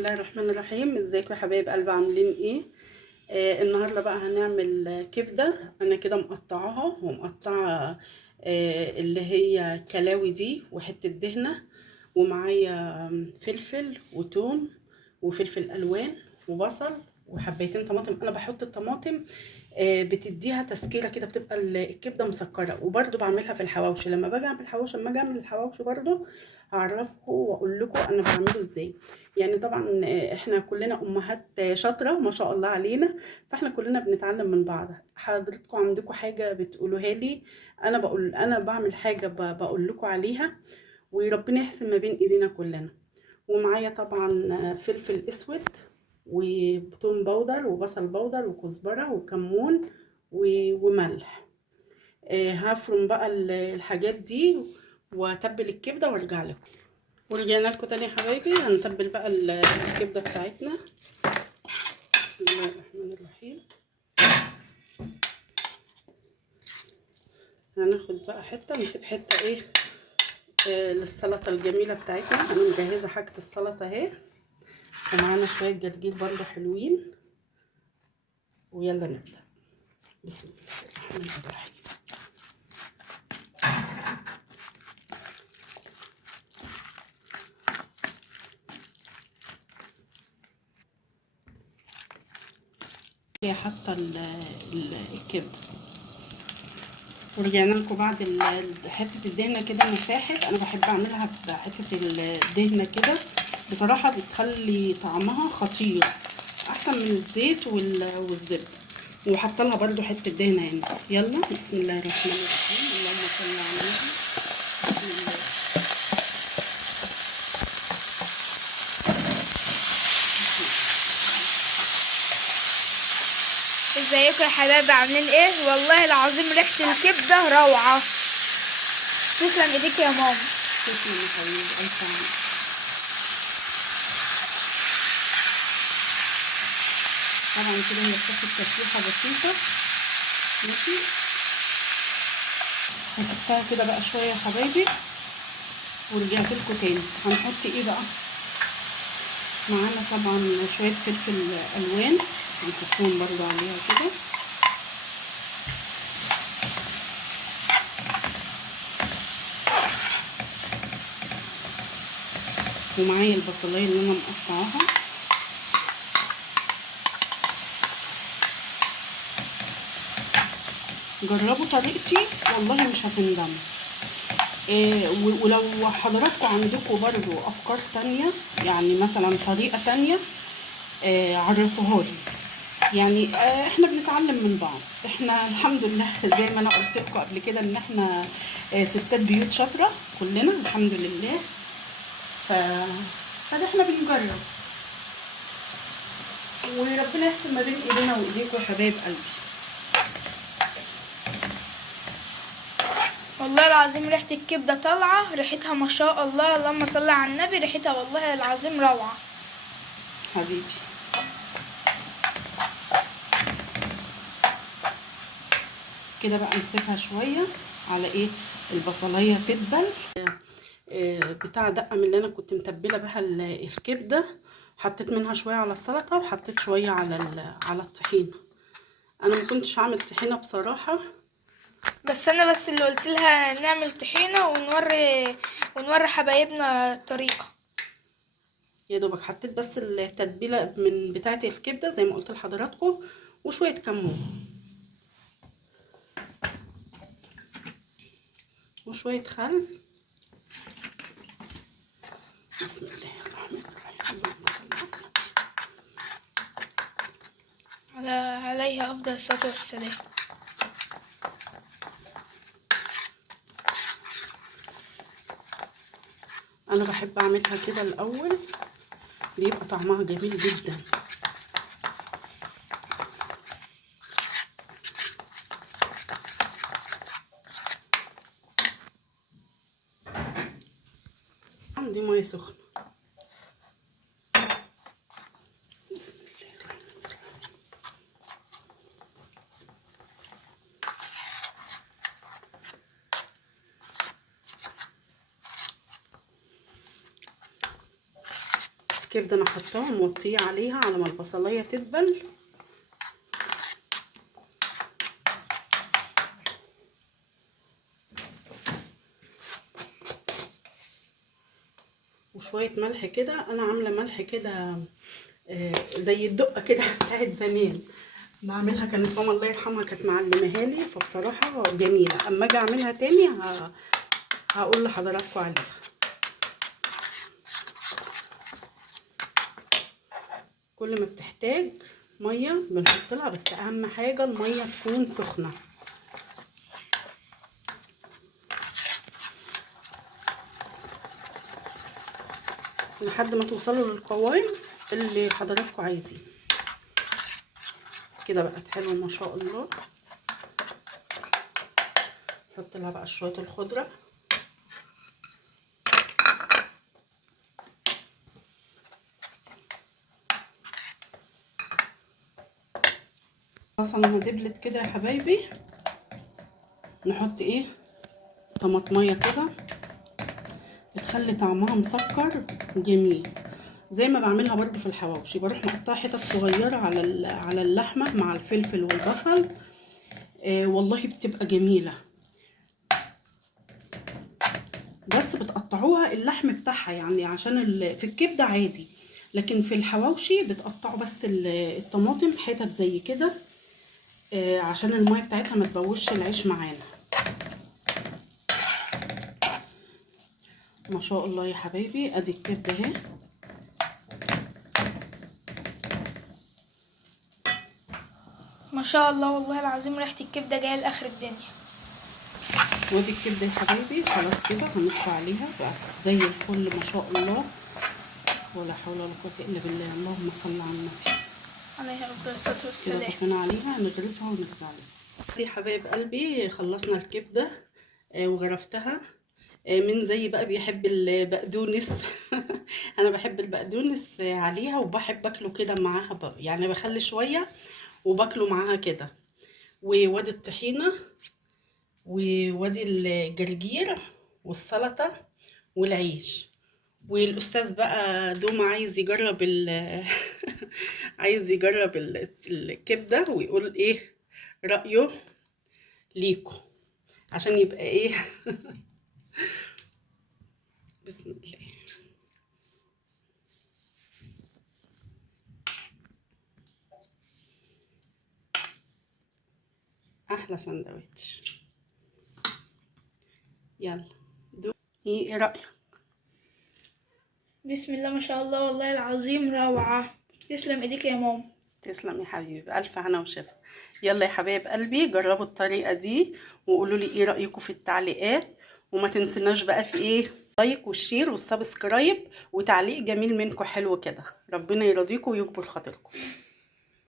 الله الرحمن الرحيم. ازيكم يا حبايب قلبي، عاملين ايه؟ النهارده بقى هنعمل كبده. انا كده مقطعاها ومقطعه اللي هي كلاوي دي وحته دهنه، ومعايا فلفل وتوم وفلفل الوان وبصل وحبيتين طماطم. انا بحط الطماطم بتديها تسكيره كده، بتبقى الكبده مسكره. وبرده بعملها في الحواوشي. لما باجي اعمل الحواوشي، لما اجي اعمل الحواوشي برده هعرفكم واقول لكم انا بعمله ازاي. يعني طبعا احنا كلنا امهات شاطره ما شاء الله علينا، فاحنا كلنا بنتعلم من بعض. حضرتكم عندكم حاجه بتقولوها لي، انا بعمل حاجه بقول لكم عليها، وربنا يحسن ما بين ايدينا كلنا. ومعايا طبعا فلفل اسود وتوم بودر وبصل بودر وكزبره وكمون وملح. هفرم بقى الحاجات دي واتبل الكبده وارجع لكم. ورجعنا لكم تاني يا حبايبي. هنتبل بقى الكبده بتاعتنا. بسم الله الرحمن الرحيم. هناخد بقى حته، نسيب حته ايه للسلطه الجميله بتاعتنا. انا مجهزه حاجه السلطه اهي، ومعانا شويه جرجير برضو حلوين. ويلا نبدا. بسم الله الرحمن الرحيم. هي حاطه الكبده. ورجعنا لكم بعد حته الدهنه كده مساحت. انا بحب اعملها بحته الدهنه كده، بصراحه بتخلي طعمها خطير، احسن من الزيت والزبده. وحاطه لها برده حته دهنه يعني. يلا بسم الله الرحمن الرحيم. اللهم صل على النبي. بسم الله. ازيكم يا حبايبي، عاملين ايه؟ والله العظيم ريحة الكبدة روعة. تسلم ايديك يا ماما. تسلم يا حبيبي، الف عافيه. طبعا كده هي بتاخد تشويحه بسيطه. ماشي، هسيبها كده بقى شويه يا حبايبي، ورجعت لكم تاني. هنحط ايه بقى؟ معانا طبعا شويه فلفل الوان، هنحطهم برضو عليها كده. ومعايا البصلايه اللي انا مقطعاها. جربوا طريقتي والله مش هتندموا. ولو حضراتكم عندكم برضو افكار تانية، يعني مثلا طريقة تانية، عرفوها لي. يعني احنا بنتعلم من بعض. احنا الحمد لله زي ما انا قلت لكم قبل كده ان احنا ستات بيوت شاطرة كلنا الحمد لله. فاحنا بنجرب، وربنا يحسن ما بين ايدينا وايديكم يا حبايب قلبي. والله العظيم ريحة الكبدة طالعة، ريحتها ما شاء الله، اللهم صل على النبي. ريحتها والله العظيم روعة حبيبي. كده بقى نسيبها شويه على ايه البصلايه تدبل. بتاع دقه من اللي انا كنت متبله بها الكبده، حطيت منها شويه على السلطه وحطيت شويه على الطحينه. انا ما كنتش هعمل طحينه بصراحه، بس انا اللي قلت لها نعمل طحينة ونوري حبايبنا الطريقة. يا دوبك حطيت بس التتبيله من بتاعه الكبده زي ما قلت لحضراتكم، وشويه كمون وشويه خل. بسم الله الرحمن الرحيم. اللهم صل على النبي. عليها افضل الصلاة والسلام. انا بحب اعملها كده الاول، بيبقى طعمها جميل جدا. عندي ميه سخنه. بسم الله الرحمن الرحيم. الكبده انا حطاها موطيه عليها على ما البصلايه تدبل. وشويه ملح كده، انا عامله ملح كده زي الدقه كده بتاعت زمان بعملها، كانت ماما الله يرحمها كانت معلماها لي، فبصراحه جميله. اما اجي اعملها تاني هقول لحضراتكم عليها. كل ما بتحتاج ميه بنحط لها، بس اهم حاجه الميه تكون سخنه. لحد ما توصلوا للقوام اللي حضراتكم عايزين. كده بقت حلوه ما شاء الله. نحط لها بقى شويه الخضره. الطاسه لما دبلت كده يا حبايبي نحط ايه، طماطميه كده بتخلي طعمها مسكر وجميل، زي ما بعملها برضو في الحواوشي. بروح مقطعه حتت صغيره على اللحمه مع الفلفل والبصل. والله بتبقى جميله. بس بتقطعوها اللحم بتاعها يعني عشان في الكبده عادي، لكن في الحواوشي بتقطعوا بس الطماطم حتت زي كده عشان الميه بتاعتها ما تبوش العيش معانا. ما شاء الله يا حبايبي، ادي الكبده اهي. ما شاء الله والله العظيم ريحة الكبدة جاية لآخر الدنيا. ودي الكبده يا حبايبي خلاص كده هنطفي عليها بقى زي الفل ما شاء الله. ولا حول ولا قوه الا بالله. اللهم صل على النبي عليه افضل الصلاة كده. والسلام. طفينا عليها هنغرفها ونرجع لها. دي حبايب قلبي خلصنا الكبده وغرفتها. من زي بقى بيحب البقدونس انا بحب البقدونس عليها، وبحب اكله كده معاها يعني بخلي شويه وباكله معاها كده. ووادي الطحينه ووادي الجرجير والسلطه والعيش. والاستاذ بقى دوما عايز يجرب عايز يجرب الكبده ويقول ايه رايه ليكو عشان يبقى ايه بسم الله. احلى سندوتش. يلا دوق. ايه رأيك؟ بسم الله ما شاء الله والله العظيم روعة. تسلم ايديك يا ماما. تسلم يا حبيبي، الف هنا وشفا. يلا يا حبايب قلبي جربوا الطريقة دي وقولوا لي ايه رأيكم في التعليقات. وما تنسناش بقى في ايه لايك والشير والسبسكرايب وتعليق جميل منكم حلو كده. ربنا يرضيكم ويكبر خاطركم.